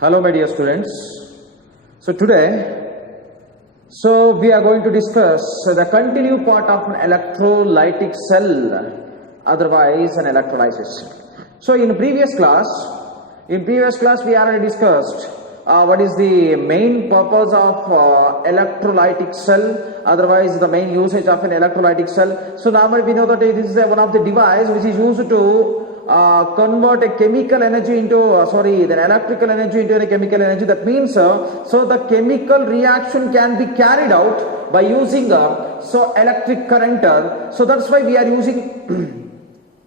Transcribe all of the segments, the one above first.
Hello my dear students. So today, we are going to discuss the continued part of an electrolytic cell, otherwise an electrolysis. So in previous class we already discussed what is the main purpose of electrolytic cell, otherwise the main usage of an electrolytic cell. So normally we know that this is one of the device which is used to convert a chemical energy into the electrical energy into a chemical energy. That means so the chemical reaction can be carried out by using electric current. So that's why we are using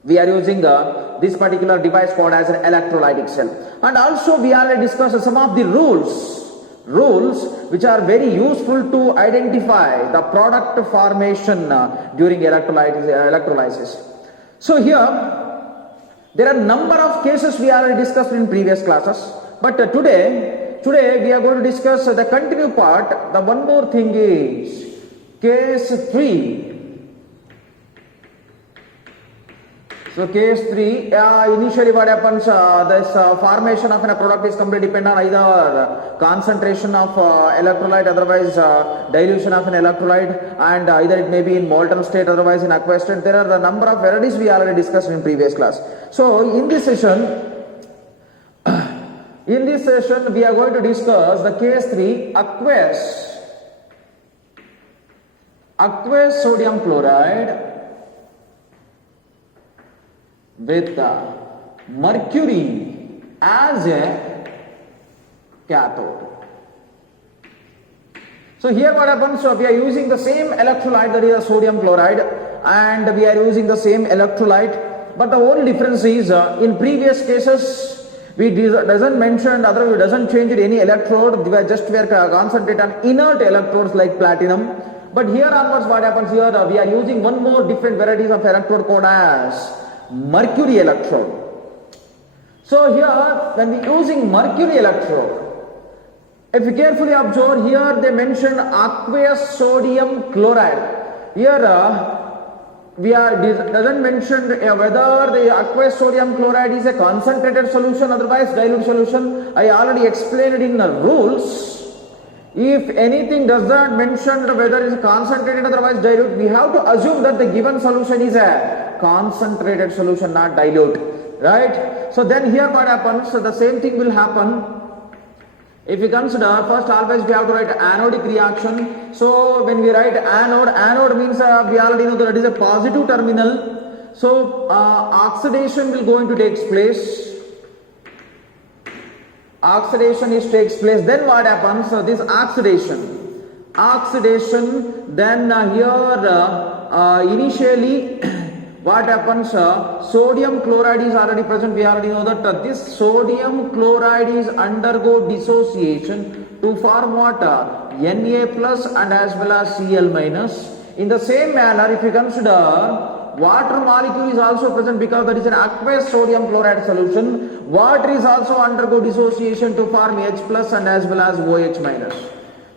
this particular device called as an electrolytic cell. And also we already discussed some of the rules which are very useful to identify the product formation during electrolysis. So here there are number of cases we already discussed in previous classes, but today we are going to discuss the continued part. The one more thing is case 3. So case 3, initially what happens, this formation of a product is completely dependent on either concentration of electrolyte, otherwise dilution of an electrolyte, and either it may be in molten state, otherwise in aqueous state. There are the number of varieties we already discussed in previous class. So in this session we are going to discuss the case 3, aqueous sodium chloride with mercury as a cathode. So here what happens, we are using the same electrolyte, that is sodium chloride, and we are using the same electrolyte, but the only difference is in previous cases we doesn't mention, otherwise doesn't change any electrode, we are concentrate on inert electrodes like platinum. But here onwards what happens, here we are using one more different varieties of electrode called as mercury electrode. So here when we using mercury electrode, if you carefully observe, here they mention aqueous sodium chloride. Here doesn't mention whether the aqueous sodium chloride is a concentrated solution, otherwise dilute solution. I already explained it in the rules. If anything does not mention whether it is concentrated, otherwise dilute, we have to assume that the given solution is a concentrated solution, not dilute, right? So then here what happens, so the same thing will happen. If we consider, first always we have to write anodic reaction. So when we write anode means we already know that it is a positive terminal. So oxidation will going to take place. Oxidation takes place. Then what happens? So this oxidation. Then here initially what happens? Sodium chloride is already present. We already know that this sodium chloride is undergo dissociation to form what? Na plus and as well as Cl minus. In the same manner, if you consider, water molecule is also present because that is an aqueous sodium chloride solution. Water is also undergo dissociation to form H plus and as well as OH minus.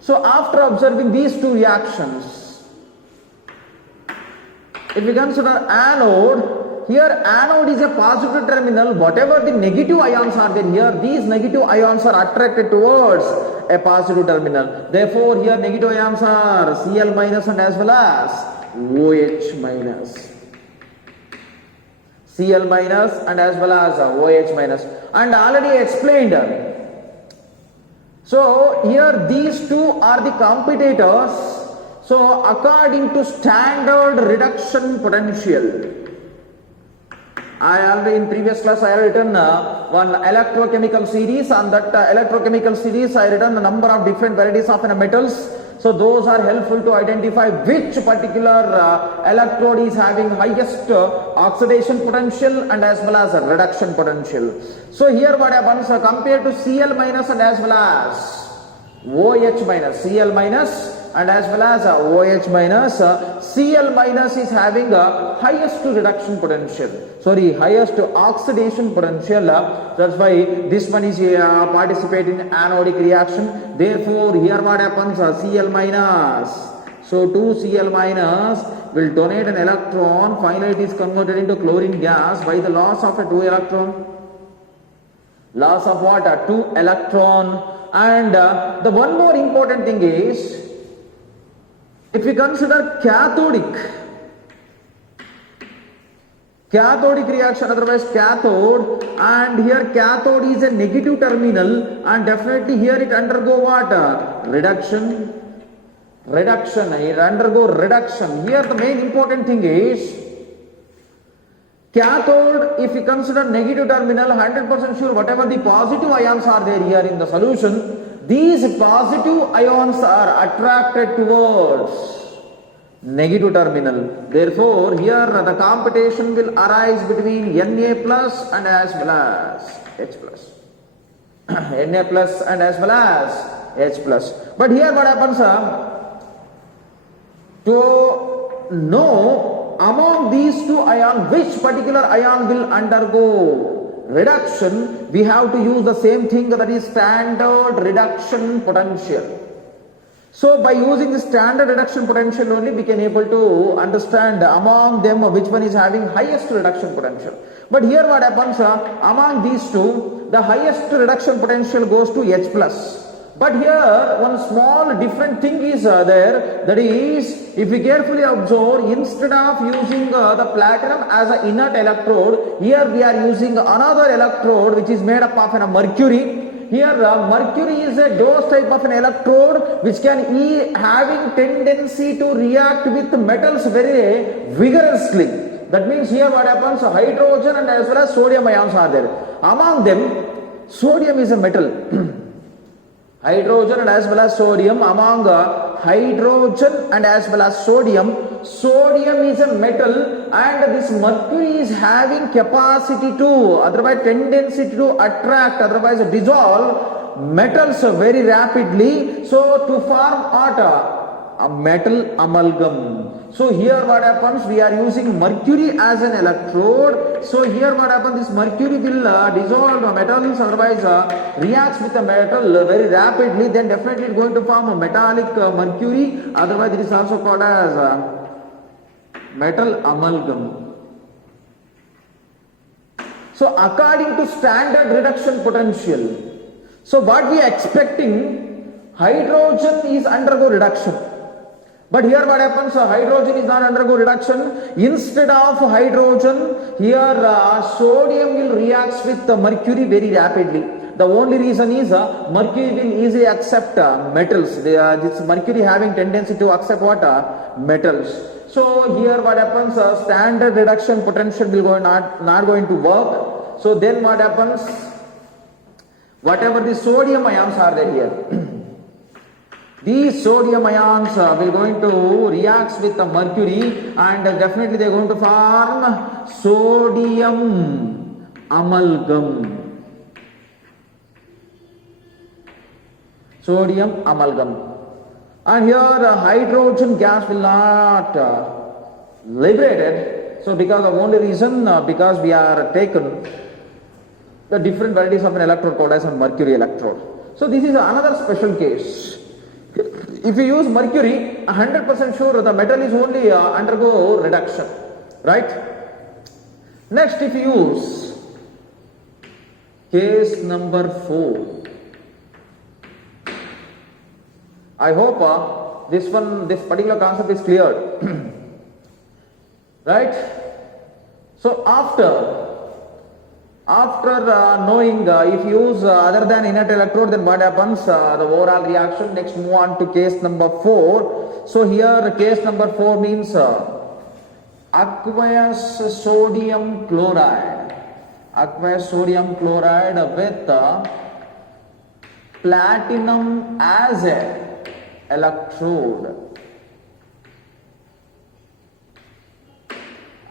So after observing these two reactions, if we consider anode, here anode is a positive terminal. Whatever the negative ions are there, here these negative ions are attracted towards a positive terminal. Therefore here negative ions are Cl minus and as well as OH minus. Cl minus and as well as OH minus, and already explained. So here these two are the competitors. So according to standard reduction potential, I already in previous class I have written one electrochemical series. On that electrochemical series I written a number of different varieties of metals. So those are helpful to identify which particular electrode is having highest oxidation potential and as well as reduction potential. So here what happens, compared to Cl minus and as well as OH minus, Cl minus and as well as OH minus, Cl minus is having a highest reduction potential, highest oxidation potential. That's why this one is participating in anodic reaction. Therefore here what happens, Cl minus, so 2Cl minus will donate an electron. Finally it is converted into chlorine gas by the loss of a 2 electron. Loss of what? 2 electron. And the one more important thing is, if we consider cathodic reaction, otherwise cathode, and here cathode is a negative terminal, and definitely here it undergo what? Reduction. It undergo reduction. Here the main important thing is, cathode, if we consider negative terminal, 100% sure whatever the positive ions are there here in the solution, these positive ions are attracted towards negative terminal. Therefore, here the competition will arise between Na plus and as well as H plus. Na plus and as well as H plus. But here what happens, to know among these two ions which particular ion will undergo reduction, we have to use the same thing, that is standard reduction potential. So by using the standard reduction potential only, we can able to understand among them which one is having highest reduction potential. But here what happens, among these two, the highest reduction potential goes to H plus. But here one small different thing is there, that is, if we carefully observe, instead of using the platinum as an inert electrode, here we are using another electrode which is made up of a mercury. Here mercury is a dose type of an electrode which can be having tendency to react with metals very vigorously. That means here what happens, hydrogen and as well as sodium ions are there. Among them, sodium is a metal. Hydrogen and as well as sodium, among hydrogen and as well as sodium is a metal, and this mercury is having capacity to, otherwise tendency to attract, otherwise dissolve metals very rapidly, so to form what? A metal amalgam. So here what happens, we are using mercury as an electrode. So here what happens, this mercury will dissolve metals, otherwise reacts with the metal very rapidly, then definitely it is going to form a metallic mercury, otherwise it is also called as metal amalgam. So according to standard reduction potential, so what we are expecting, hydrogen is undergo reduction. But here what happens, hydrogen is not undergo reduction. Instead of hydrogen, here sodium will react with mercury very rapidly. The only reason is mercury will easily accept metals. This mercury having tendency to accept what? Metals. So here what happens, standard reduction potential will not going to work. So then what happens, whatever the sodium ions are there here, these sodium ions will going to react with the mercury, and definitely they are going to form sodium amalgam. Sodium amalgam. And here hydrogen gas will not liberated. So because of only reason, because we are taken the different varieties of an electrode called as a mercury electrode. So this is another special case. If you use mercury, 100% sure the metal is only undergo reduction, right? Next, if you use case number 4, I hope this particular concept is clear, right? So after knowing if you use other than inert electrode, then what happens, the overall reaction. Next move on to case number 4. So here case number 4 means aqueous sodium chloride with platinum as a electrode.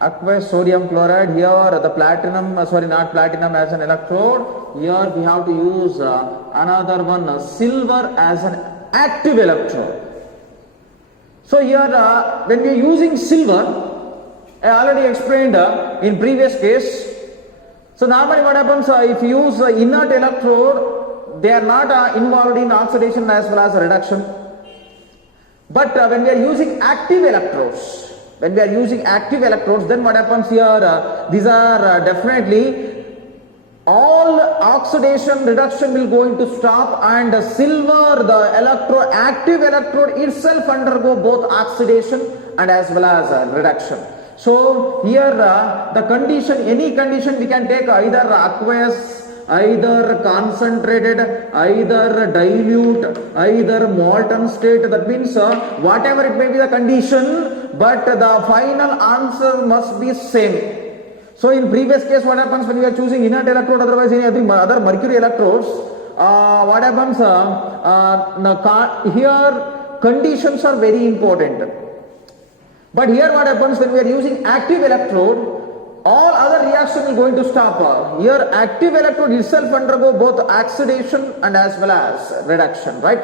Aqueous sodium chloride, here the platinum, not platinum as an electrode, here we have to use another one, silver as an active electrode. So here when we are using silver, I already explained in previous case. So normally what happens, if you use inert electrode, they are not involved in oxidation as well as reduction. But when we are using active electrodes, then what happens here, these are definitely all oxidation reduction will going to stop, and silver, the active electrode itself undergo both oxidation and as well as reduction. So here the condition, any condition we can take, either aqueous, either concentrated, either dilute, either molten state. That means whatever it may be the condition, but the final answer must be same. So in previous case, what happens when we are choosing inert electrode, otherwise any other mercury electrodes, what happens here conditions are very important. But here what happens when we are using active electrode, all other reaction will going to stop. Here active electrode itself undergo both oxidation and as well as reduction, right?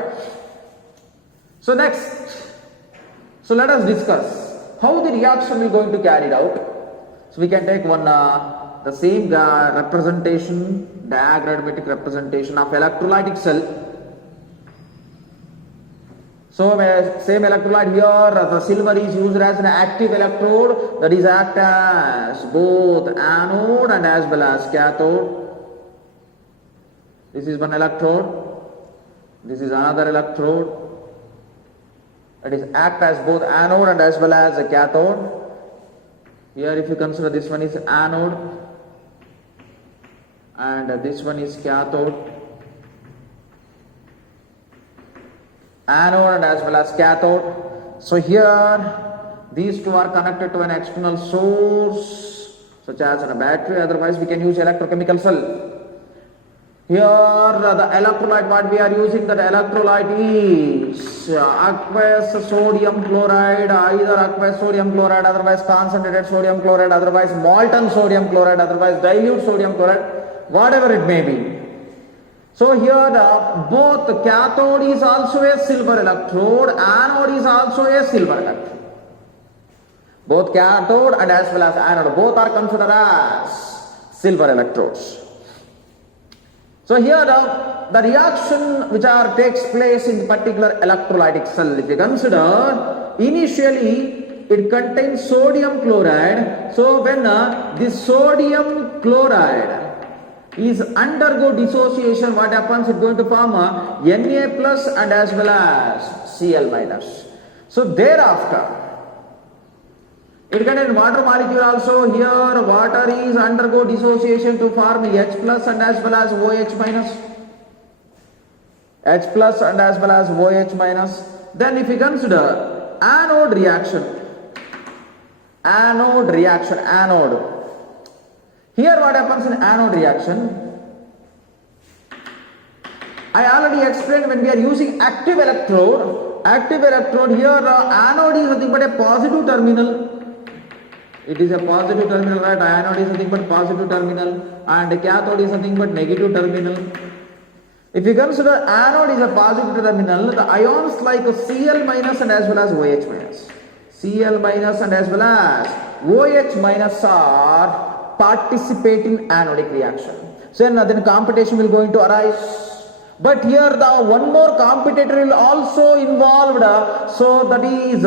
So next, so let us discuss how the reaction will going to carried out. So we can take one the same representation, diagrammatic representation of electrolytic cell. So same electrolyte here, the silver is used as an active electrode, that is act as both anode and as well as cathode. This is one electrode, this is another electrode, that is act as both anode and as well as a cathode. Here if you consider, this one is anode and this one is cathode. Anode and as well as cathode. So here these two are connected to an external source such as a battery, otherwise we can use electrochemical cell. Here the electrolyte what we are using, that electrolyte is aqueous sodium chloride, either aqueous sodium chloride, otherwise concentrated sodium chloride, otherwise molten sodium chloride, otherwise dilute sodium chloride, whatever it may be. So here both cathode is also a silver electrode, anode is also a silver electrode. Both cathode and as well as anode, both are considered as silver electrodes. So here the reaction which takes place in particular electrolytic cell, if you consider, initially it contains sodium chloride. So when this sodium chloride is undergo dissociation, what happens? It's going to form a Na plus and as well as Cl minus. So thereafter, it contains water molecule also. Here water is undergo dissociation to form H plus and as well as OH minus. H plus and as well as OH minus. Then if you consider anode reaction, anode. Here what happens in anode reaction? I already explained when we are using active electrode here anode is nothing but a positive terminal. It is a positive terminal, right? Anode is nothing but positive terminal and cathode is nothing but negative terminal. If you consider anode is a positive terminal, the ions like Cl minus and as well as OH minus. Cl minus and as well as OH minus are participating anodic reaction. So then competition will going to arise. But here the one more competitor will also involved. So that is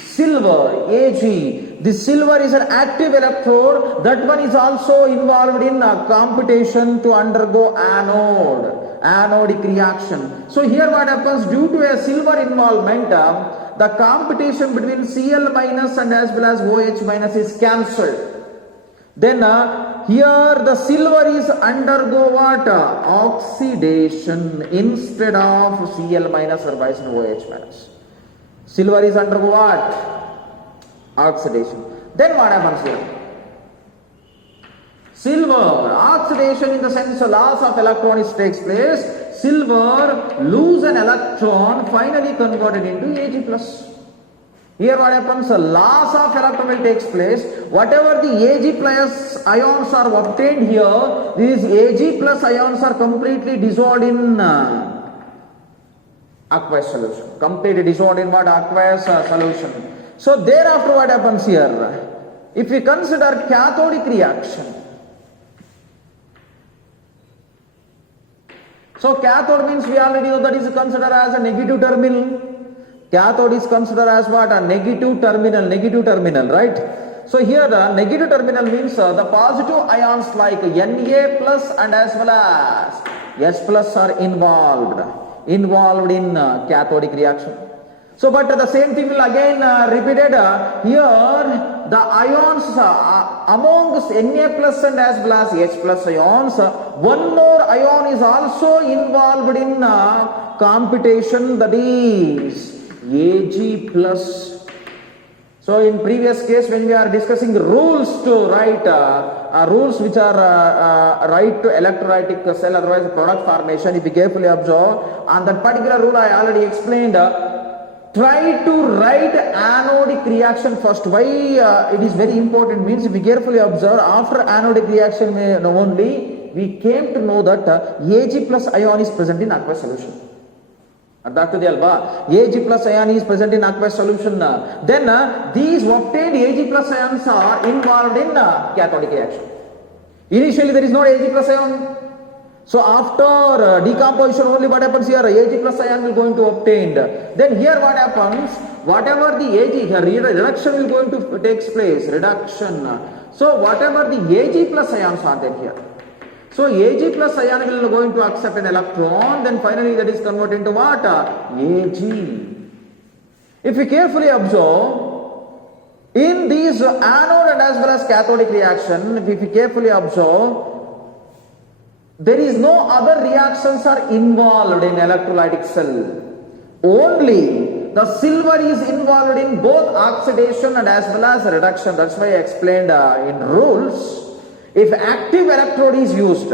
silver, Ag. This silver is an active electrode. That one is also involved in competition to undergo anodic reaction. So here what happens, due to a silver involvement, the competition between Cl minus and as well as OH minus is cancelled. Then here the silver is undergo what? Oxidation instead of Cl minus or vice OH minus. Silver is undergo what? Oxidation. Then what happens here? Silver oxidation in the sense of loss of electrons takes place. Silver lose an electron, finally converted into Ag plus. Here what happens? A loss of electron will takes place. Whatever the Ag plus ions are obtained here, these Ag plus ions are completely dissolved in aqueous solution. Completely dissolved in what? Aqueous solution. So thereafter what happens here? If we consider cathodic reaction. So cathode means we already know that is considered as a negative terminal. Cathode is considered as what? A negative terminal, right? So here the negative terminal means the positive ions like Na plus and as well as S plus are involved in cathodic reaction. So but the same thing will again repeated here, the ions amongst Na plus and as well as H plus ions, one more ion is also involved in computation, that is Ag plus. So in previous case when we are discussing rules to write, rules which are right to electrolytic cell, otherwise product formation, if you carefully observe, on that particular rule I already explained, try to write anodic reaction first. Why it is very important means, if you carefully observe, after anodic reaction only we came to know that Ag plus ion is present in aqueous solution. Ag plus ion is present in aqueous solution. Then these obtained Ag plus ions are involved in cathodic reaction. Initially there is no Ag plus ion. So after decomposition only what happens here, Ag plus ion will going to obtained. Then here what happens, whatever the Ag, reduction will going to takes place, reduction. So whatever the Ag plus ions are there here. So Ag plus ion will going to accept an electron, then finally that is converted into what? Ag. If you carefully observe, in these anode and as well as cathodic reaction, if you carefully observe, there is no other reactions are involved in electrolytic cell. Only the silver is involved in both oxidation and as well as reduction. That's why I explained in rules. If active electrode is used,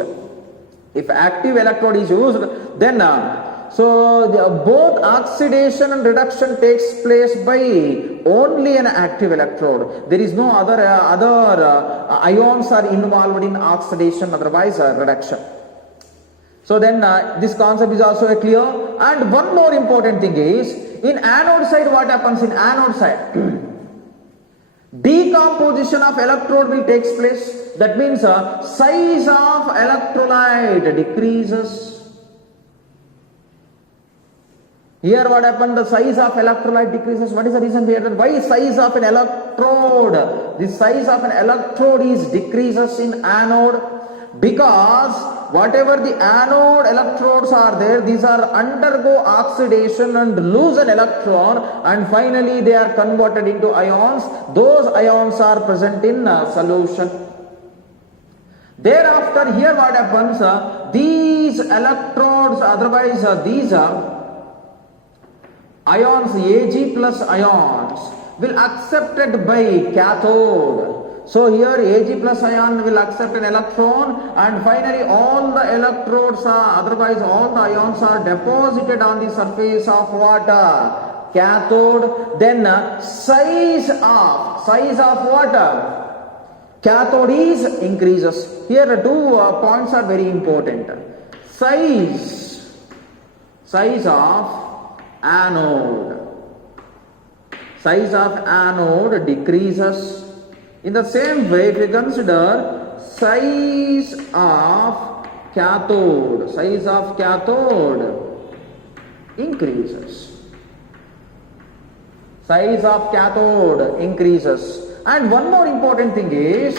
then both oxidation and reduction takes place by only an active electrode. There is no other ions are involved in oxidation, otherwise reduction. So then this concept is also clear. And one more important thing is, in anode side, what happens in anode side? Decomposition of electrode will takes place. That means size of electrolyte decreases. Here what happened? The size of electrolyte decreases. What is the reason behind that? Why size of an electrode? The size of an electrode is decreases in anode, because whatever the anode electrodes are there, these are undergo oxidation and lose an electron, and finally they are converted into ions. Those ions are present in solution. Thereafter here what happens, these electrodes, otherwise these ions, Ag plus ions, will accepted by cathode. So here Ag plus ion will accept an electron, and finally all the electrodes are, otherwise all the ions are deposited on the surface of water, cathode. Then size of water, cathode is increases. Here the two points are very important. Size of anode decreases. In the same way, if we consider size of cathode increases. Size of cathode increases. And one more important thing is,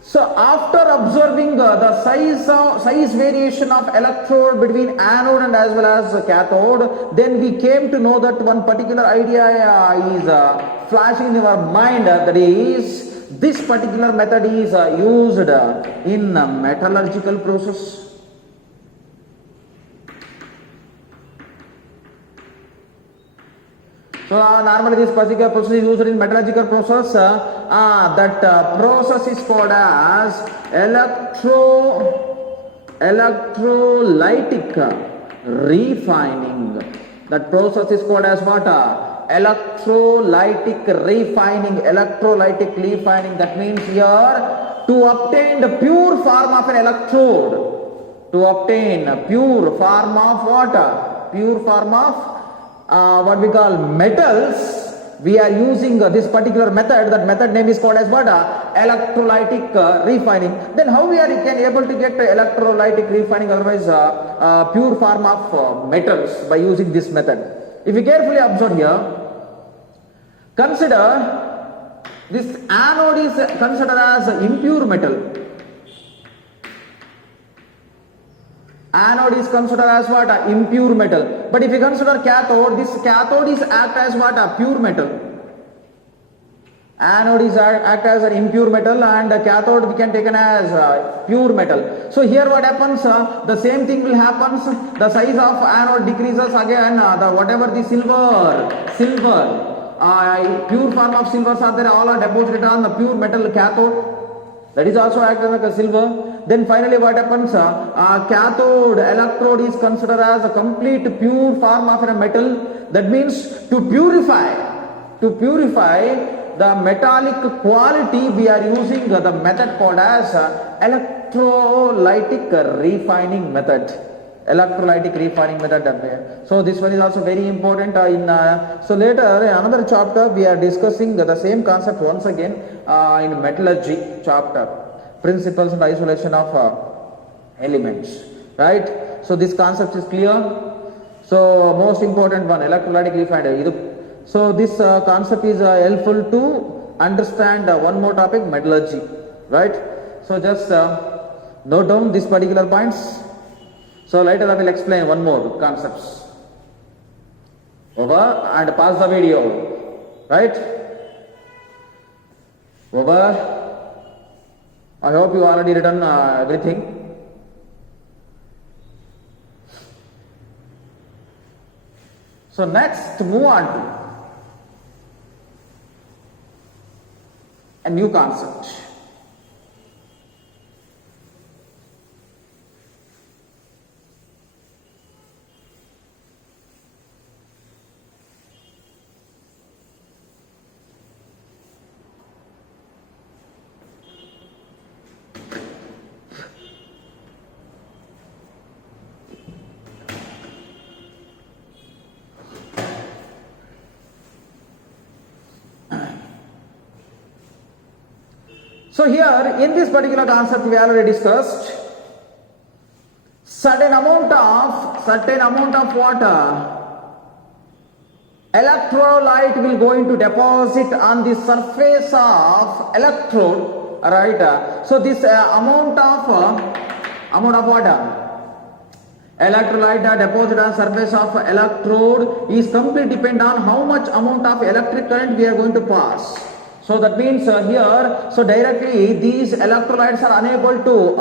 so after observing the size variation of electrode between anode and as well as cathode, then we came to know that one particular idea is flashing in our mind, that is, this particular method is used in metallurgical process. So normally this particular process is used in metallurgical process. That process is called as electrolytic refining. That process is called as what? Electrolytic refining. Electrolytic refining. That means here, to obtain the pure form of an electrode, to obtain a pure form of water, pure form of what we call metals, we are using this particular method. That method name is called as what? Electrolytic refining. Then how we are able to get electrolytic refining, otherwise pure form of metals, by using this method? If you carefully observe here, consider This anode is considered as impure metal. Anode is considered as what? Impure metal. But if you consider cathode, this cathode is act as what? Pure metal. Anode is act as an impure metal, and cathode we can take as pure metal. So here what happens? The same thing will happen. The size of anode decreases again. Whatever the silver, pure form of silvers are there, all are deposited on the pure metal cathode. That is also acts like a silver. Then finally what happens? Cathode electrode is considered as a complete pure form of a metal. That means to purify the metallic quality, we are using the method called as electrolytic refining method. So this one is also very important. So later in another chapter we are discussing the same concept once again in metallurgy chapter, principles and isolation of elements, right? So this concept is clear. So most important one, electrolytic refiner. So this concept is helpful to understand one more topic, metallurgy, right? So just note down these particular points. So later I will explain one more concepts. Over and pause the video, right? Over. I hope you already written everything. So next move on to a new concept. So here in this particular concept we already discussed certain amount of water electrolyte will going to deposit on the surface of electrode, right? So this amount of water electrolyte deposit on surface of electrode is completely depend on how much amount of electric current we are going to pass. So that means here, so directly these electrolytes are unable to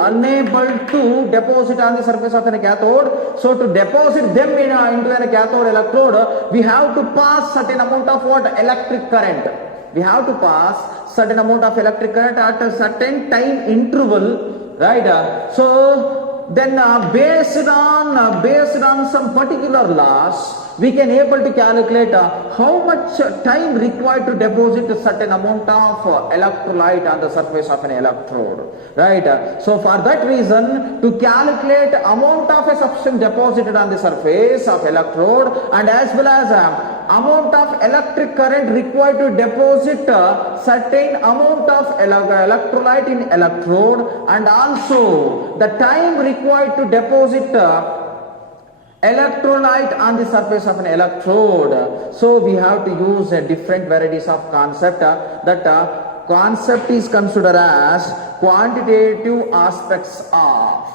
deposit on the surface of a cathode. So to deposit them into a cathode electrode, we have to pass certain amount of what? Electric current. We have to pass certain amount of electric current at a certain time interval, right? So then based on some particular laws, we can able to calculate how much time required to deposit a certain amount of electrolyte on the surface of an electrode, right? So for that reason, to calculate amount of a substance deposited on the surface of electrode and as well as amount of electric current required to deposit certain amount of electrolyte in electrode, and also the time required to deposit electrolyte on the surface of an electrode. So we have to use different varieties of concept. That concept is considered as quantitative aspects of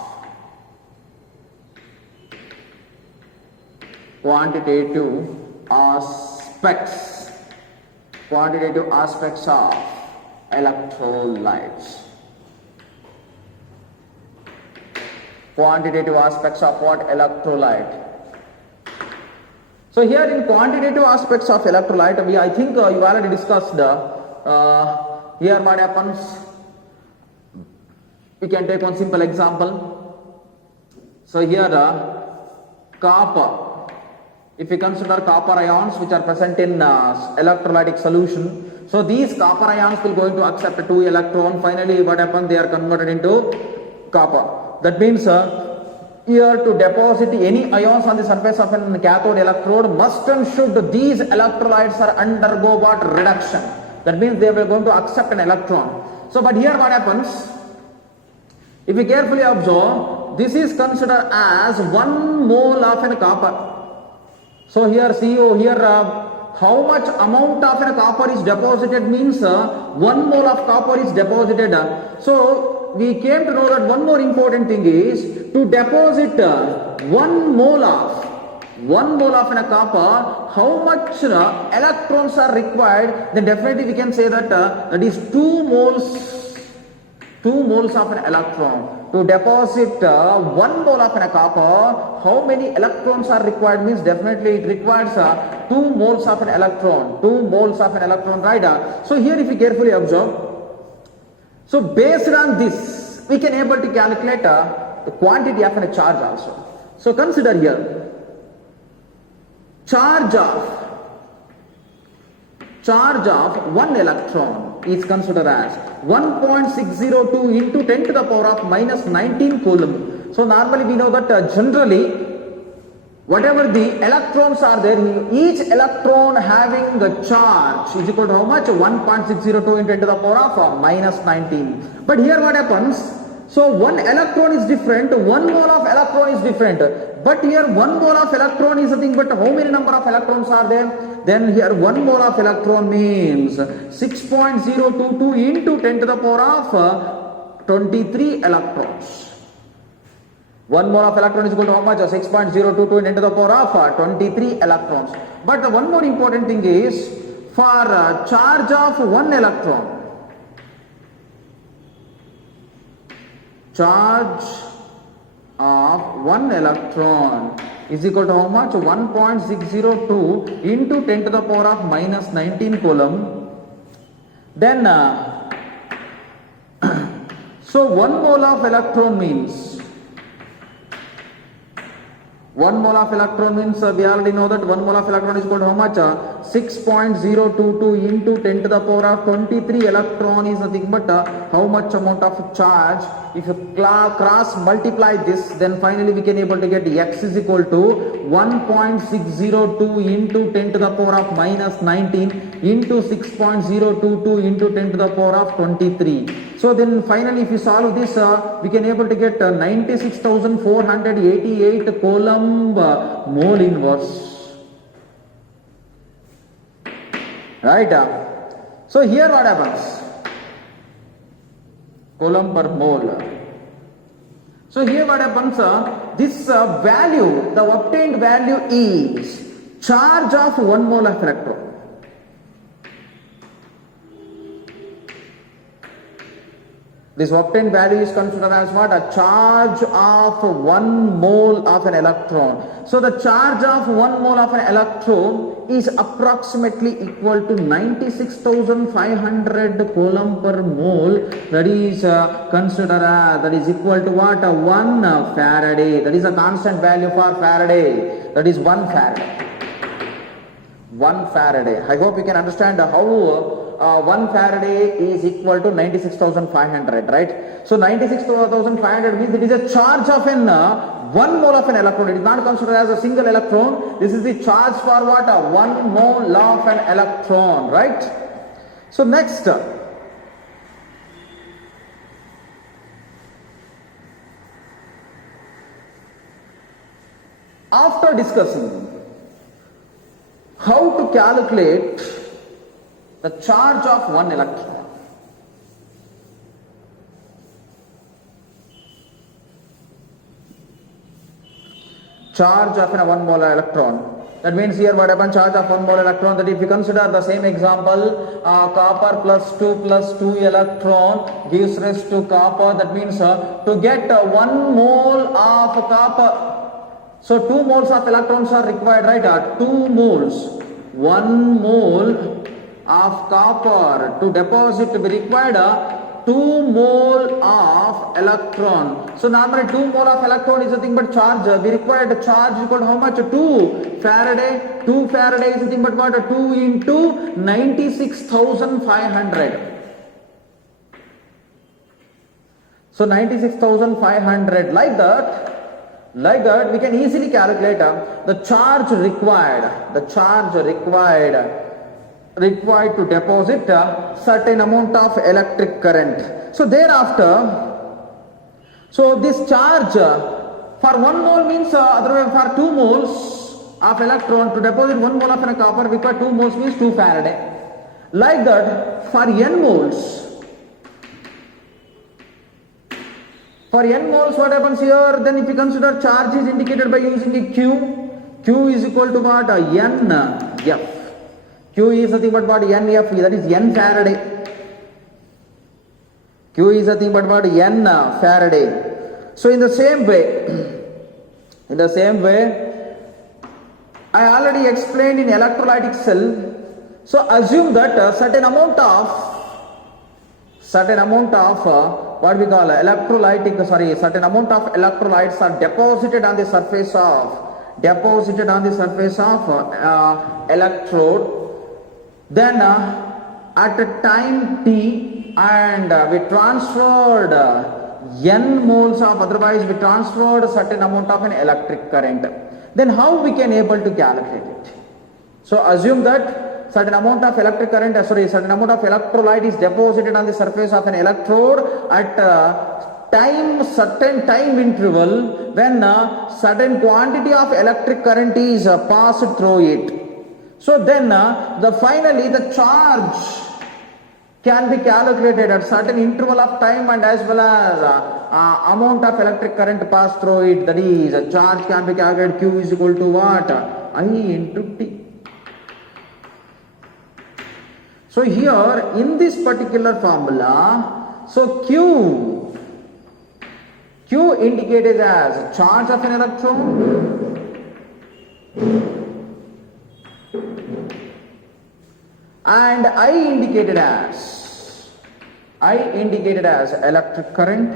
electrolytes. Quantitative aspects of what? Electrolyte. So here in quantitative aspects of electrolyte, I think you already discussed here what happens. We can take one simple example. So here copper. If we consider copper ions which are present in electrolytic solution, so these copper ions will going to accept 2 electron. Finally what happens? They are converted into copper. That means here to deposit any ions on the surface of a cathode electrode, must and should these electrolytes are undergo what? Reduction. That means they are going to accept an electron. So but here what happens? If we carefully observe, this is considered as 1 mole of a copper. So here CO, here how much amount of copper is deposited means 1 mole of copper is deposited. So we came to know that one more important thing is to deposit 1 mole of copper, how much electrons are required, then definitely we can say that that is 2 moles of an electron. To deposit 1 mole of copper, how many electrons are required means definitely it requires 2 moles of an electron. 2 moles of an electron, right? So here if you carefully observe, so based on this, we can able to calculate the quantity of a charge also. So consider here, charge of 1 electron is considered as 1.602 into 10 to the power of minus 19 coulomb. So normally we know that generally whatever the electrons are there, each electron having the charge is equal to how much? 1.602 into 10 to the power of minus 19. But here what happens? So 1 electron is different, 1 mole of electron is different. But here 1 mole of electron is nothing but how many number of electrons are there? Then here 1 mole of electron means 6.022 into 10 to the power of 23 electrons. 1 mole of electron is equal to how much? 6.022 into the power of 23 electrons. But one more important thing is, for charge of 1 electron, charge of 1 electron is equal to how much? 1.602 into 10 to the power of minus 19 coulomb. Then so 1 mole of electron means 1 mole of electron means we already know that 1 mole of electron is equal to how much? 6.022 into 10 to the power of 23 electron is nothing but how much amount of charge. If you cross multiply this, then finally we can able to get x is equal to 1.602 into 10 to the power of minus 19 into 6.022 into 10 to the power of 23. So then finally if you solve this, we can able to get 96,488 coulomb mole inverse. Right? So here what happens? Coulomb per mole. So here what happens? This value, the obtained value is charge of 1 mole of electron. This obtained value is considered as what? A charge of 1 mole of an electron. So the charge of 1 mole of an electron is approximately equal to 96,500 coulomb per mole. That is considered that is equal to what? 1 Faraday. That is a constant value for Faraday. That is 1 Faraday. 1 Faraday. I hope you can understand how 1 Faraday is equal to 96,500, right? So 96,500 means it is a charge of an 1 mole of an electron. It is not considered as a single electron. This is the charge for what? 1 mole of an electron, right? So next, after discussing how to calculate the charge of 1 electron, charge of a 1 mole electron, that means here what happens? Charge of 1 mole electron, that if you consider the same example, copper plus 2 electron gives rise to copper. That means to get 1 mole of copper, so 2 moles of electrons are required, right? 2 moles, 1 mole of copper to deposit to be required 2 mole of electron. So normally 2 mole of electron is nothing but charge. We required a charge equal to how much? 2 Faraday. 2 Faraday is nothing but what? 2 into 96,500. So 96,500, like that we can easily calculate the charge required. The charge required to deposit a certain amount of electric current. So thereafter, so this charge for 1 mole means otherwise for 2 moles, of electron to deposit 1 mole of a copper require 2 moles means 2 Faraday. Like that, for n moles, what happens here? Then if you consider charge is indicated by using a Q, Q is equal to what? N F. Q is nothing but what? N F, that is N Faraday. Q is nothing but what? N Faraday. So in the same way, I already explained in electrolytic cell. So assume that certain amount of certain amount of electrolytes are deposited on the surface of electrode. Then at a time t, and we transferred n moles of, otherwise we transferred a certain amount of an electric current. Then how we can able to calculate it? So assume that certain amount of electrolyte is deposited on the surface of an electrode at certain time interval when certain quantity of electric current is passed through it. So then finally the charge can be calculated at certain interval of time, and as well as amount of electric current passed through it. That is, a charge can be calculated. Q is equal to what? I into T. So here in this particular formula, so Q indicated as charge of an electron, and I indicated as electric current,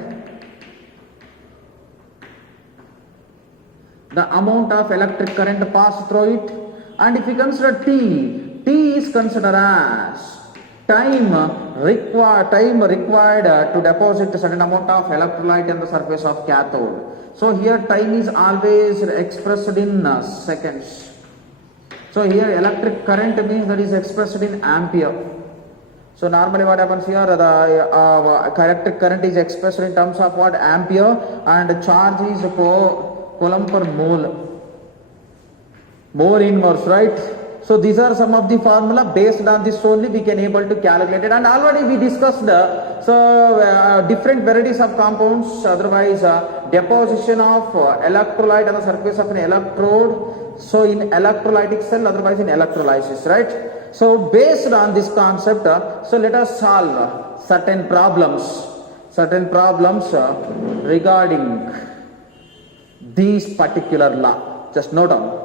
the amount of electric current passed through it. And if you consider T is considered as time required to deposit a certain amount of electrolyte on the surface of cathode. So here time is always expressed in seconds. So here electric current means that is expressed in ampere. So normally what happens here, the electric current is expressed in terms of what? Ampere, and charge is coulomb per mole inverse, right? So these are some of the formula. Based on this only we can able to calculate it, and already we discussed different varieties of compounds, otherwise deposition of electrolyte on the surface of an electrode, so in electrolytic cell, otherwise in electrolysis, right? So based on this concept, so let us solve certain problems regarding this particular law. Just note down.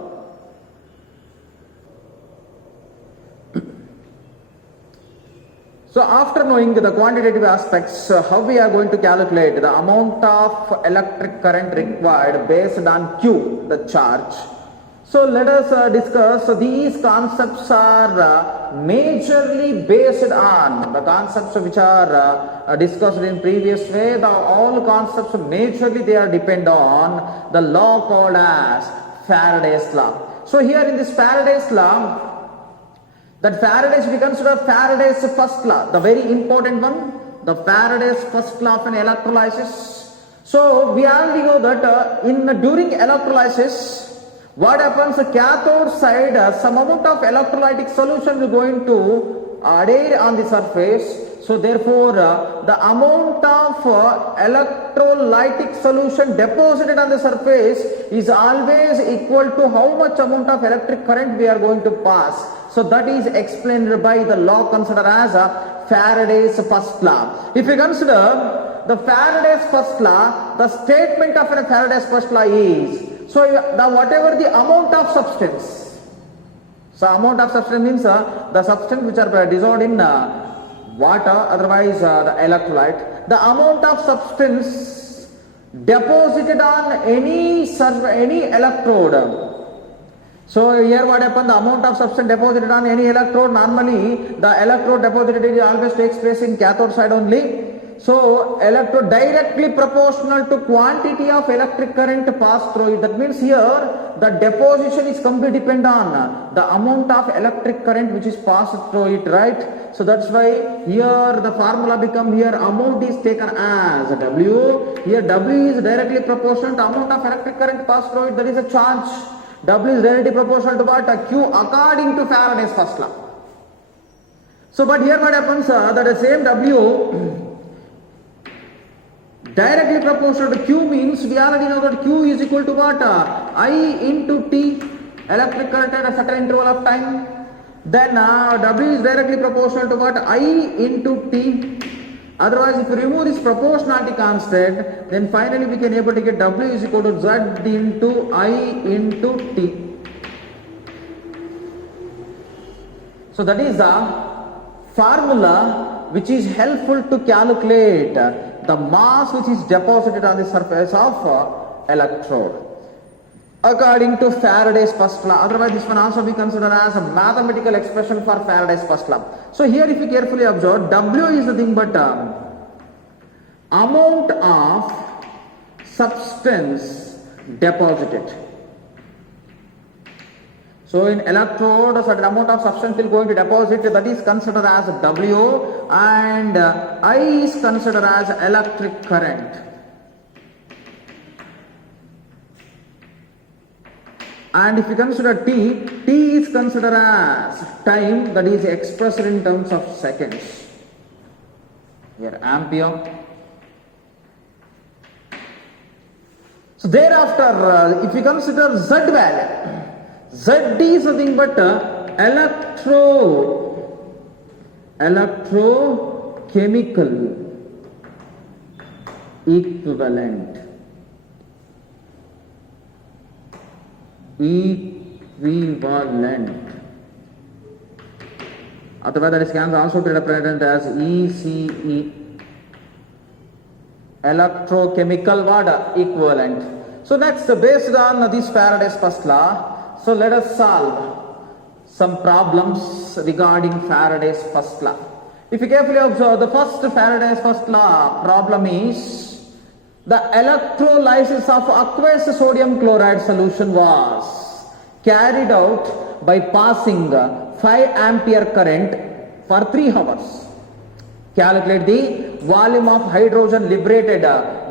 So after knowing the quantitative aspects, how we are going to calculate the amount of electric current required based on Q, the charge. So let us discuss. So these concepts are majorly based on the concepts which are discussed in previous way. All concepts majorly they are depend on the law called as Faraday's law. So here in this Faraday's law, that Faraday's, we consider Faraday's first law, the very important one, the Faraday's first law of an electrolysis. So we already know that during electrolysis, what happens, the cathode side, some amount of electrolytic solution is going to adhere on the surface. So therefore, the amount of electrolytic solution deposited on the surface is always equal to how much amount of electric current we are going to pass. So that is explained by the law considered as Faraday's first law. If you consider the Faraday's first law, the statement of Faraday's first law is, so whatever the amount of substance, so amount of substance means the substance which are dissolved in water, otherwise the electrolyte, the amount of substance deposited on any electrode. So here what happened, the amount of substance deposited on any electrode, normally the electrode deposited always takes place in cathode side only. So electrode directly proportional to quantity of electric current passed through it. That means here the deposition is completely depend on the amount of electric current which is passed through it, right? So that's why here the formula become, here amount is taken as W. Here W is directly proportional to amount of electric current passed through it, that is a charge. W is directly proportional to what? Q according to Faraday's first law. So, but here what happens, that the same W directly proportional to Q means we already know that Q is equal to what? I into T, electric current at a certain interval of time. Then W is directly proportional to what? I into T. Otherwise, if you remove this proportionality constant, then finally we can able to get W is equal to Z into I into T. So that is the formula which is helpful to calculate the mass which is deposited on the surface of electrode according to Faraday's first law. Otherwise, this one also be considered as a mathematical expression for Faraday's first law. So here, if you carefully observe, W is nothing but amount of substance deposited. So in electrode, a certain amount of substance will go into deposit, that is considered as W, and I is considered as electric current. And if you consider T, T is considered as time, that is expressed in terms of seconds. Here ampere. So thereafter, if you consider Z value, Z is nothing but electrochemical equivalent. Otherwise, that is can also be represented as ECE, electrochemical what? Equivalent. So next, based on this Faraday's first law, so let us solve some problems regarding Faraday's first law. If you carefully observe, the first Faraday's first law problem is the electrolysis of aqueous sodium chloride solution was carried out by passing 5 ampere current for 3 hours. Calculate the volume of hydrogen liberated at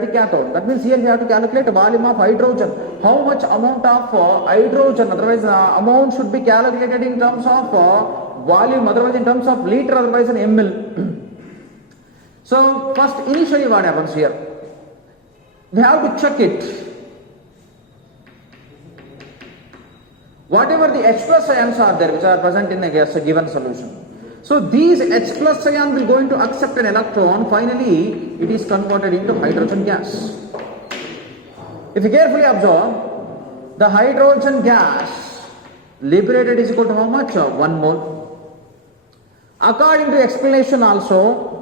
the cathode. That means here we have to calculate volume of hydrogen. How much amount of hydrogen, otherwise amount should be calculated in terms of volume, otherwise in terms of liter, otherwise in ml. So first initially what happens here? We have to check it. Whatever the H plus ions are there which are present in a given solution. So these H plus ion will going to accept an electron. Finally, it is converted into hydrogen gas. If you carefully observe, the hydrogen gas liberated is equal to how much? 1 mole. According to explanation also,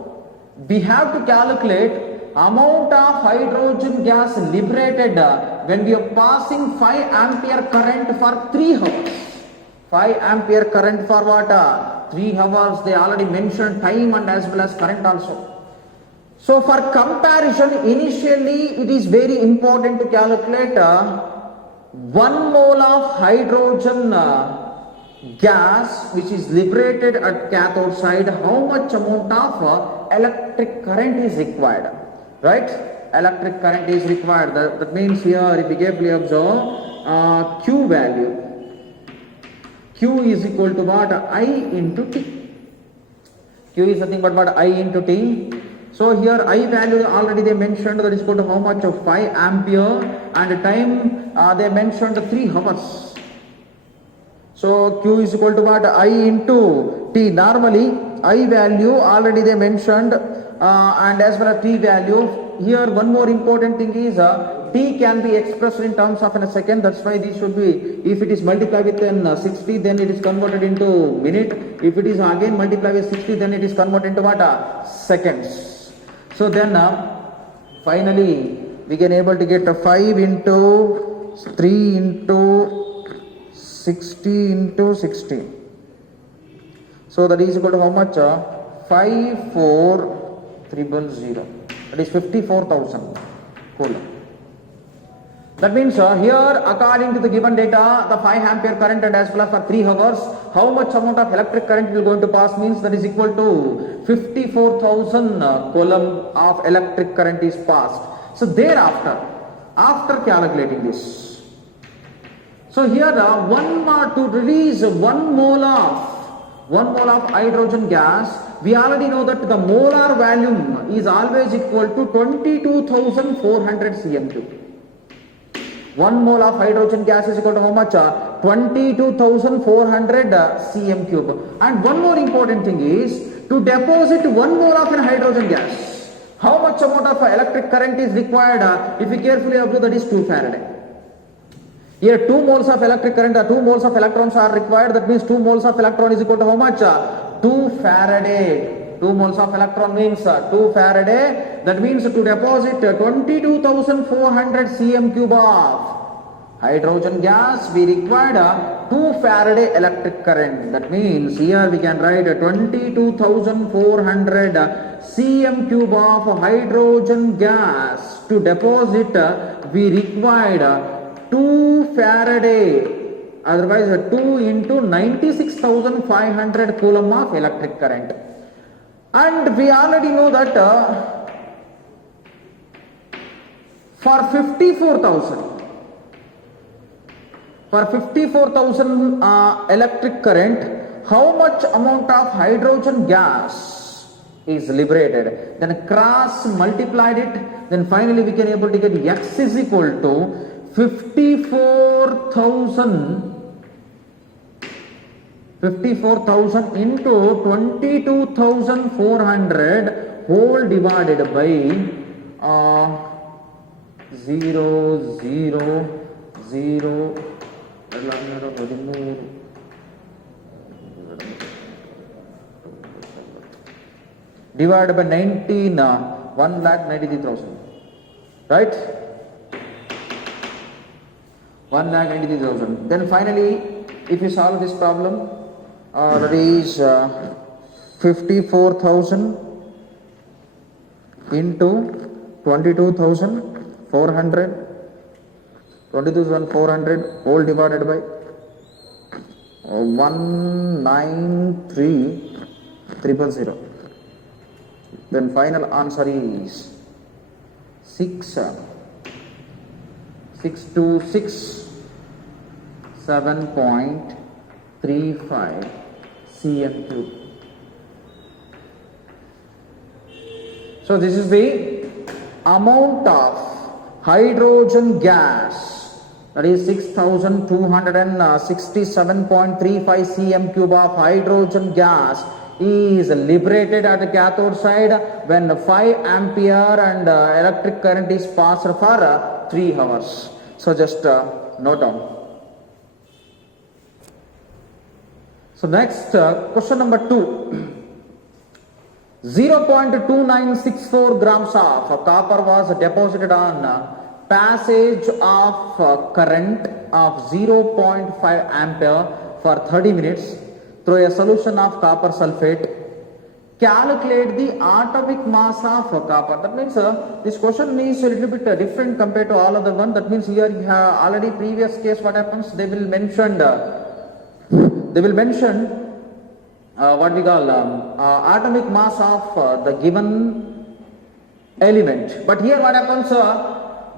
we have to calculate amount of hydrogen gas liberated when we are passing 5 ampere current for 3 hours. 5 ampere current for what? 3 hours. They already mentioned time and as well as current also. So for comparison, initially it is very important to calculate 1 mole of hydrogen gas which is liberated at cathode side, how much amount of electric current is required, right? Electric current is required. That means here, if you carefully observe, Q value, Q is equal to what? I into T. Q is nothing but what? I into T. So here I value already they mentioned, that is equal to how much? Of 5 ampere, and time they mentioned 3 hours. So Q is equal to what? I into T. Normally I value already they mentioned and as well as T value. Here one more important thing is T can be expressed in terms of in a second. That's why this should be, if it is multiplied with 60, then it is converted into minute. If it is again multiplied with 60, then it is converted into what? Seconds. So then finally we can able to get 5 into 3 into 60 into 60. So that is equal to how much? 54,000. That is 54,000 coulomb. That means here according to the given data, the 5 ampere current and as well as for 3 hours, how much amount of electric current will going to pass means that is equal to 54,000 coulomb of electric current is passed. So thereafter, after calculating this, So here to release 1 mole of hydrogen gas, we already know that the molar volume is always equal to 22,400 cm3. 1 mole of hydrogen gas is equal to how much? 22,400 cm3. And one more important thing is, to deposit 1 mole of an hydrogen gas, how much amount of electric current is required? If you carefully observe, that is 2 Faraday. Here 2 moles of electric current, 2 moles of electrons are required. That means 2 moles of electron is equal to how much? 2 Faraday. 2 moles of electron means 2 Faraday. That means to deposit 22,400 cm3 of hydrogen gas, we required 2 Faraday electric current. That means here we can write 22,400 cm3 of hydrogen gas. To deposit, we required 2 Faraday, otherwise 2 into 96,500 coulomb of electric current. And we already know that for 54,000 electric current, how much amount of hydrogen gas is liberated? Then cross multiplied it, then finally we can able to get X is equal to 54,000 into 22,400 whole divided by 0, 0, 0, divided by 19, 1,93,000, right? 1,93,000. Then finally, if you solve this problem, that is 54,000 into 22,400 whole divided by 193,000. Then final answer is 7.35 cm3. So this is the amount of hydrogen gas, that is 6,267.35 cm3 of hydrogen gas is liberated at the cathode side when 5 ampere and electric current is passed for 3 hours. So just note down. So next question number 2. 0.2964 grams of copper was deposited on passage of current of 0.5 ampere for 30 minutes through a solution of copper sulfate. Calculate the atomic mass of copper. That means this question is a little bit different compared to all other one. That means here you have already previous case what happens, they will mention what we call atomic mass of the given element. But here what happens,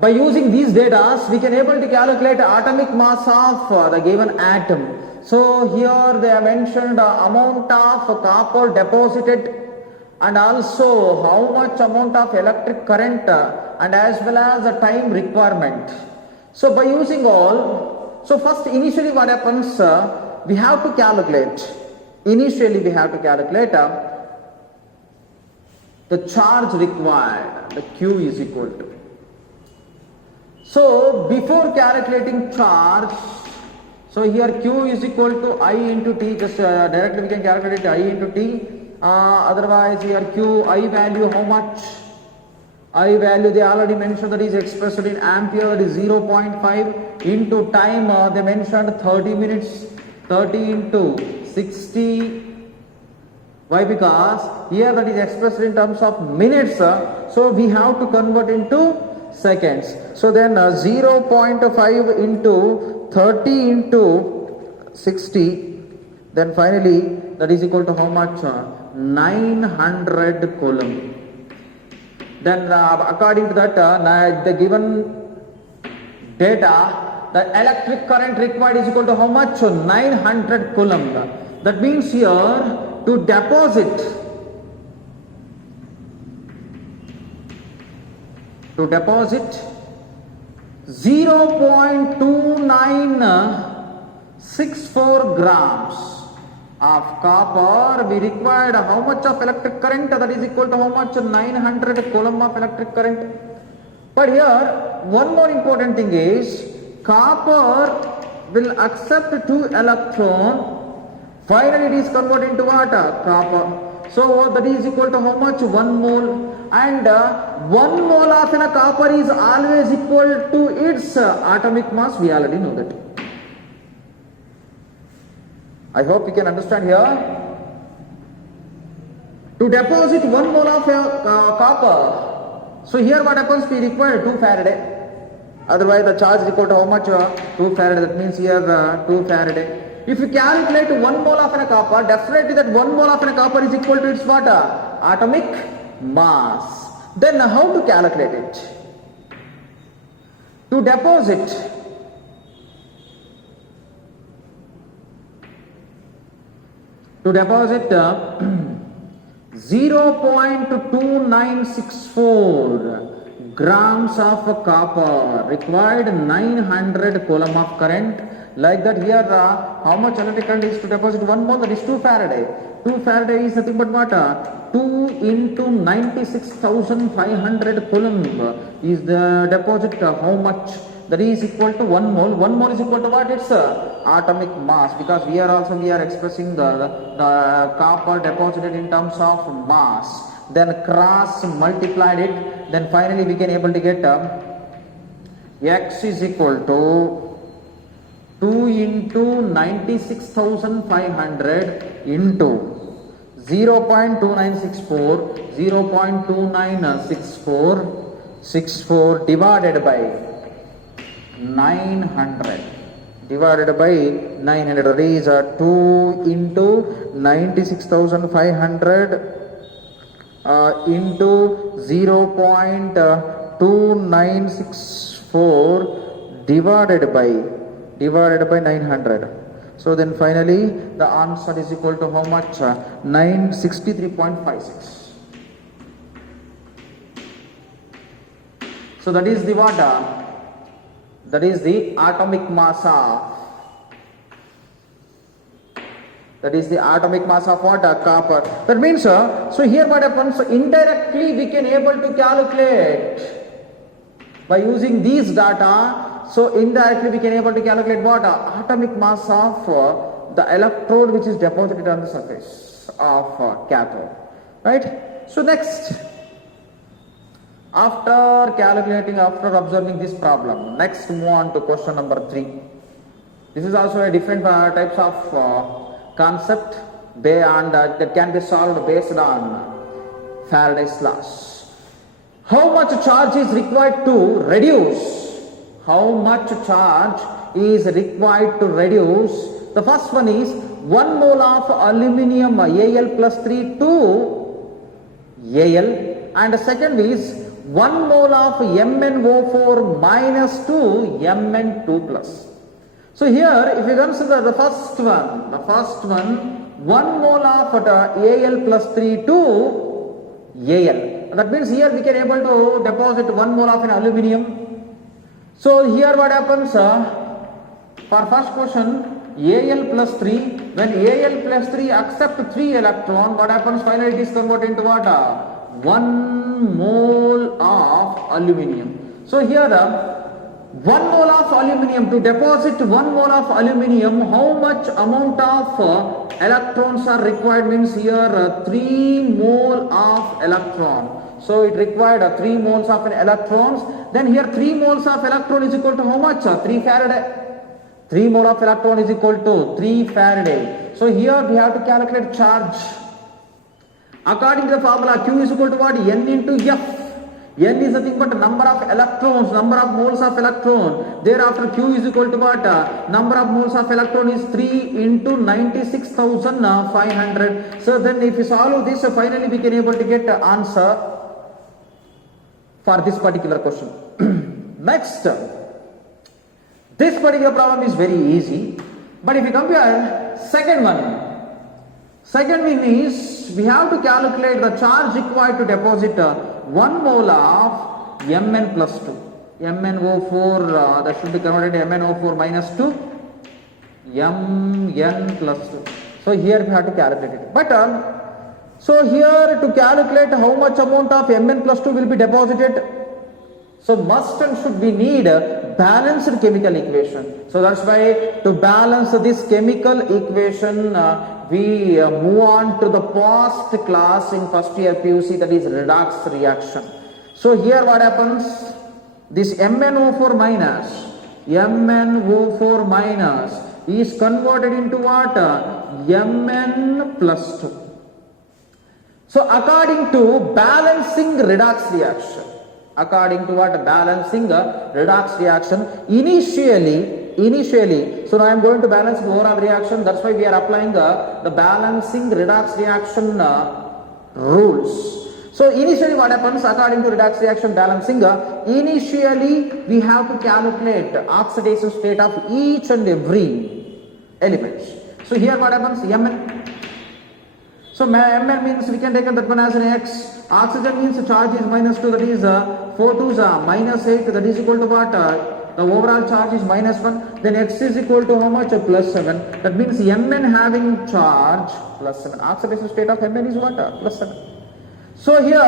by using these data we can able to calculate atomic mass of the given atom. So here they have mentioned amount of copper deposited and also how much amount of electric current and as well as the time requirement. So by using all, so first initially what happens, we have to calculate. Initially we have to calculate the charge required, the Q is equal to. So before calculating charge, so here Q is equal to I into T, just directly we can calculate I into T. Otherwise here Q, I value how much? I value they already mentioned that is expressed in ampere, that is 0.5 into time, they mentioned 30 minutes, 30 into 60. Why? Because here that is expressed in terms of minutes, so we have to convert into seconds. So then 0.5 into 30 into 60, then finally that is equal to how much? 900 coulomb. Then according to that the given data, the electric current required is equal to how much? 900 coulomb. That means here to deposit 0.2964 grams of copper, we required how much of electric current? That is equal to how much? 900 coulomb of electric current. But here one more important thing is copper will accept 2 electron. Finally it is converted into what? Copper. So that is equal to how much? 1 mole. And 1 mole of a copper is always equal to its atomic mass. We already know that. I hope you can understand here. To deposit 1 mole of copper, so here what happens? We require 2 Faraday. Otherwise the charge is equal to how much? 2 Faraday. That means here 2 Faraday. If you calculate 1 mole of a copper, definitely that 1 mole of a copper is equal to its what? Atomic mass. Then how to calculate it? To deposit 0.2964 grams of copper required 900 coulomb of current. Like that here how much electric current is to deposit 1 mole? That is 2 Faraday. 2 Faraday is nothing but what? 2 into 96,500 coulomb is the deposit. How much? That is equal to 1 mole. 1 mole is equal to what? It's atomic mass, because we are expressing the copper deposited in terms of mass. Then cross multiplied it. Then finally we can able to get X is equal to 2 into 96,500 into 0.2964, 0.2964 divided by 900. Divided by 900, that is 2 into 96,500 into 0.2964 divided by 900. So then finally the answer is equal to how much? 963.56. So that is the water. That is the atomic mass of. That is the atomic mass of what? Copper. That means so here what happens? So indirectly we can able to calculate by using these data. So indirectly we can able to calculate what? Atomic mass of the electrode which is deposited on the surface of cathode. Right? So next, after calculating, after observing this problem, next move on to question number 3. This is also a different types of concept and that can be solved based on Faraday's laws. How much charge is required to reduce? How much charge is required to reduce? The first one is 1 mole of aluminium Al plus 3 to Al, and the second is 1 mole of MnO4 minus to Mn2 plus. So here if you consider the first one, 1 mole of Al plus 3 to Al. That means here we can able to deposit 1 mole of an aluminium. So here what happens? For first question, Al plus 3, when Al plus 3 accept 3 electron, what happens? Finally it is converted into what? 1 mole of aluminium. So here 1 mole of aluminium, to deposit 1 mole of aluminium, how much amount of electrons are required? Means here 3 mole of electron. So it required 3 moles of electrons. Then here 3 moles of electron is equal to how much? 3 Faraday. 3 mole of electron is equal to 3 Faraday. So here we have to calculate charge. According to the formula, Q is equal to what? N into F. N is nothing but number of electrons, number of moles of electron. Thereafter Q is equal to what? Number of moles of electron is 3 into 96,500. So then if we solve this, finally we can able to get answer for this particular question. Next, This particular problem is very easy. But if you compare second one is we have to calculate the charge required to deposit 1 mole of Mn plus 2. MnO4 that should be converted to MnO4 minus 2 Mn plus 2. So here we have to calculate it. But so here to calculate how much amount of Mn plus 2 will be deposited, so must and should we need a balanced chemical equation. So that's why to balance this chemical equation we move on to the past class in first year PUC, that is redox reaction. So here what happens, this MnO4 minus is converted into what? Mn plus 2. So according to balancing redox reaction, initially, so now I am going to balance the overall reaction. That's why we are applying the balancing redox reaction rules. So initially what happens, according to redox reaction balancing, initially we have to calculate oxidation state of each and every element. So here what happens, Mn. So Mn means we can take that one as an X. Oxygen means the charge is minus 2, that is 4 2s are minus 8, that is equal to what? The overall charge is minus 1. Then X is equal to how much? Plus 7. That means Mn having charge plus 7. Oxidation state of Mn is what? Plus 7. So here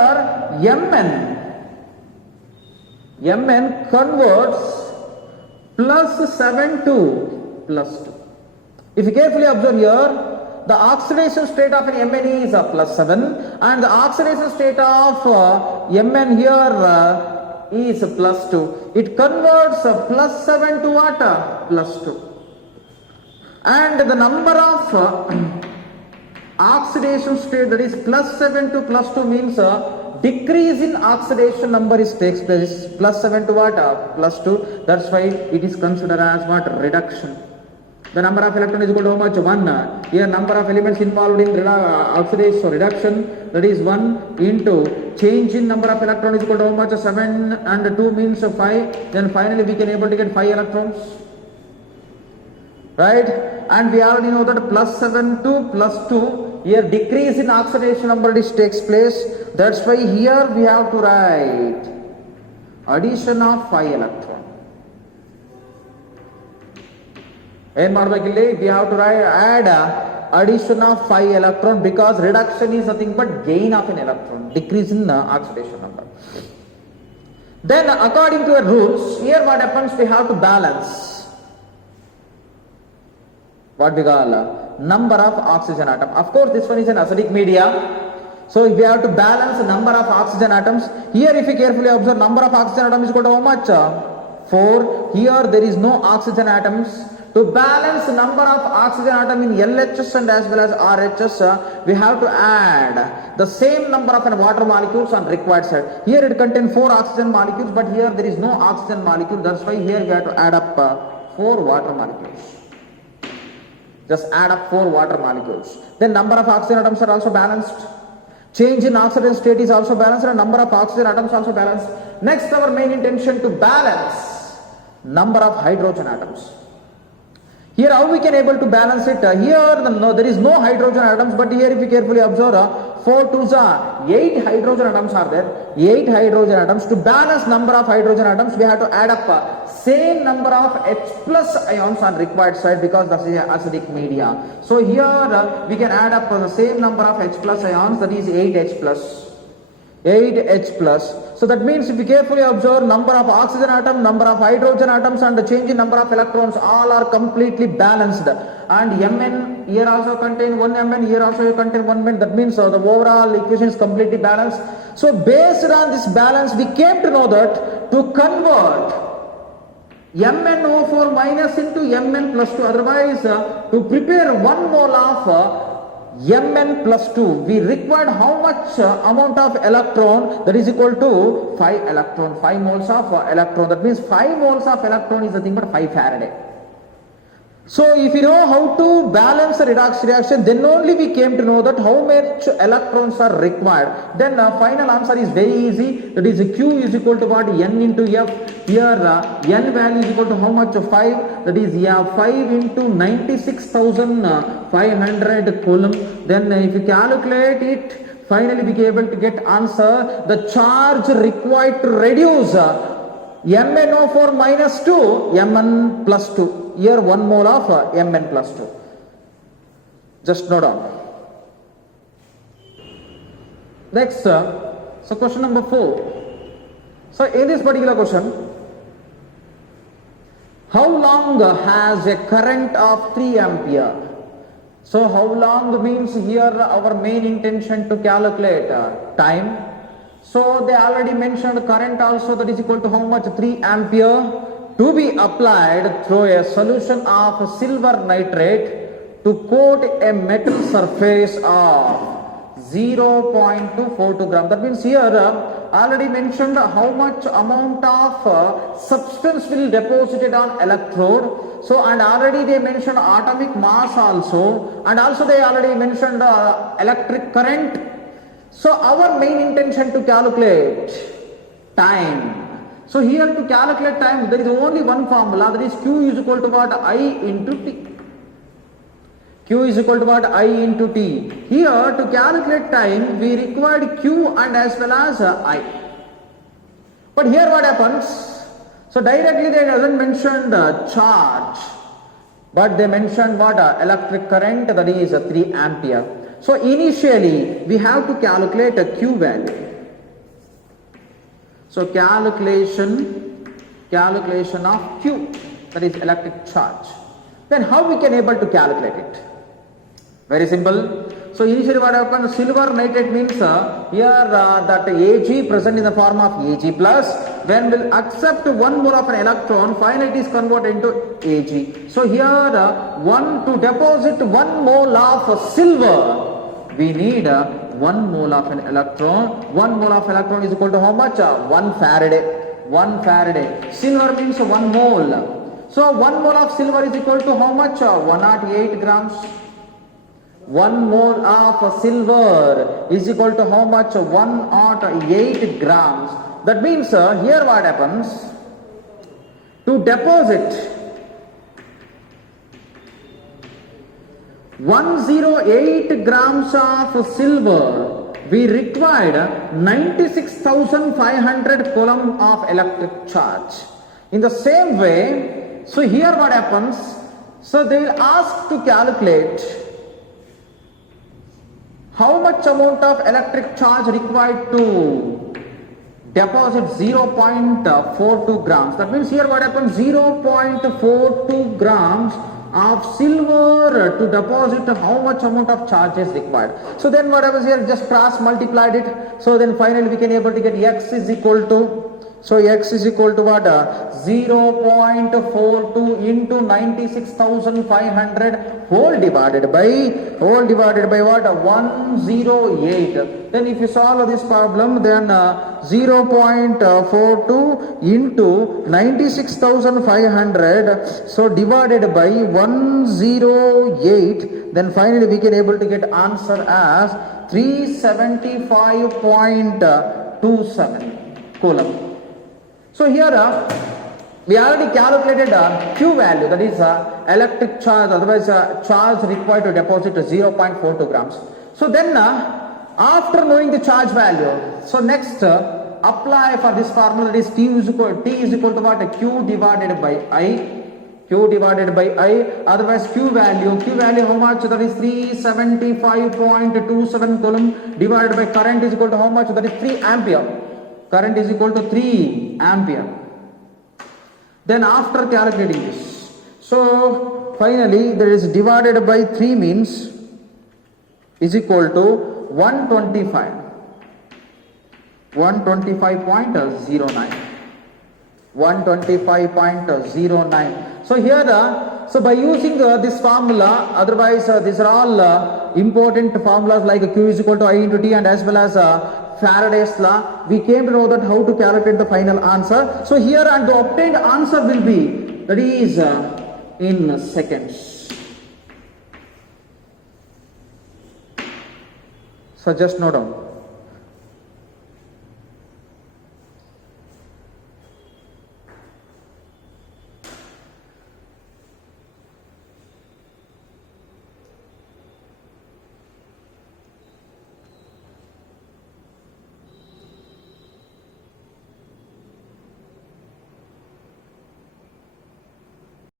Mn converts plus 7 to plus 2. If you carefully observe here, the oxidation state of an Mn is plus 7 and the oxidation state of Mn here is plus 2. It converts plus 7 to what? Plus 2. And the number of oxidation state, that is plus 7 to plus 2, means decrease in oxidation number takes place. Plus 7 to what? Plus 2. That's why it is considered as what? Reduction. The number of electrons is equal to how much? 1. Here number of elements involved in oxidation or reduction, that is 1 into change in number of electrons is equal to how much? 7 and 2 means 5. Then finally we can able to get 5 electrons. Right? And we already know that plus 7 to plus 2, here decrease in oxidation number takes place. That's why here we have to write addition of 5 electrons. We have to add addition of 5 electron, because reduction is nothing but gain of an electron, decrease in oxidation number. Then according to the rules, here what happens, we have to balance what we call number of oxygen atom. Of course this one is an acidic media, so we have to balance the number of oxygen atoms. Here if you carefully observe, number of oxygen atoms is equal to how much? 4. Here there is no oxygen atoms. To balance the number of oxygen atom in LHS and as well as RHS, we have to add the same number of water molecules on required side. Here it contains 4 oxygen molecules, but here there is no oxygen molecule. That's why here we have to add up 4 water molecules. Just add up 4 water molecules. Then number of oxygen atoms are also balanced. Change in oxidation state is also balanced, and number of oxygen atoms also balanced. Next, our main intention to balance number of hydrogen atoms. Here how we can able to balance it? Here there is no hydrogen atoms, but here if you carefully observe, 4 2s are 8 hydrogen atoms are there. 8 hydrogen atoms. To balance number of hydrogen atoms, we have to add up same number of H plus ions on required side, because that is acidic media. So here we can add up the same number of H plus ions, that is 8H plus. 8H plus. So that means if you carefully observe, number of oxygen atom, number of hydrogen atoms and the change in number of electrons, all are completely balanced. And Mn here also contain 1 Mn, here also you contain 1 Mn. That means the overall equation is completely balanced. So based on this balance, we came to know that to convert MnO4 minus into Mn plus 2, otherwise to prepare 1 mole of Mn plus 2, we required how much amount of electron? That is equal to 5 electron, 5 moles of electron. That means 5 moles of electron is nothing but 5 Faraday. So if you know how to balance the redox reaction, then only we came to know that how much electrons are required. Then final answer is very easy. That is Q is equal to what? N into F. Here N value is equal to how much? 5. That is 5 into 96,500 coulomb. Then if you calculate it, finally we are able to get answer. The charge required to reduce MnO4 minus 2, Mn plus 2. Here 1 mole of Mn plus 2. Just note down. Next, so question number 4. So in this particular question, how long has a current of 3 ampere? So how long means here our main intention to calculate time. So they already mentioned current also, that is equal to how much? 3 ampere to be applied through a solution of silver nitrate to coat a metal surface of 0.242 gram. That means here already mentioned how much amount of substance will deposited on electrode. So and already they mentioned atomic mass also, and also they already mentioned electric current. So our main intention to calculate time. So here to calculate time, there is only one formula, that is Q is equal to what? I into T. Q is equal to what? I into T. Here to calculate time, we required Q and as well as I. But here what happens? So directly they doesn't mention the charge, but they mentioned what? Electric current, that is 3 ampere. So initially we have to calculate a Q value. So calculation of Q, that is electric charge. Then how we can able to calculate it? Very simple. So initially what happens? Silver nitrate means here that Ag present in the form of Ag plus, when will accept 1 mole of an electron, finally it is converted into Ag. So here to deposit 1 mole of silver, we need 1 mole of an electron. 1 mole of electron is equal to how much? 1 Faraday. 1 Faraday. Silver means 1 mole. So 1 mole of silver is equal to how much? 108 grams. 1 mole of silver is equal to how much? 108 grams. That means here what happens? To deposit 108 grams of silver, we required 96,500 coulomb of electric charge. In the same way, so here what happens? So they will ask to calculate how much amount of electric charge required to deposit 0.42 grams. That means here what happens? 0.42 grams of silver to deposit how much amount of charge is required. So then what happens here? Just cross multiplied it. So then finally we can able to get X is equal to, so X is equal to what? 0.42 into 96,500 whole divided by what? 108. Then if you solve this problem, then 0.42 into 96,500, so divided by 108, then finally we can able to get answer as 375.27 coulomb. So here we already calculated Q value, that is electric charge, otherwise charge required to deposit 0.42 grams. So then after knowing the charge value, so next apply for this formula, that is T is equal to what? Q divided by I, otherwise Q value how much? That is 375.27 coulomb divided by current is equal to how much? That is 3 ampere. Current is equal to 3 ampere. Then after calculating this, so finally there is divided by 3 means is equal to 125. 125.09. 125.09. So here so by using this formula, otherwise these are all important formulas like Q is equal to I into T and as well as Faraday's law, we came to know that how to calculate the final answer. So here and the obtained answer will be, that is in seconds. So just note down.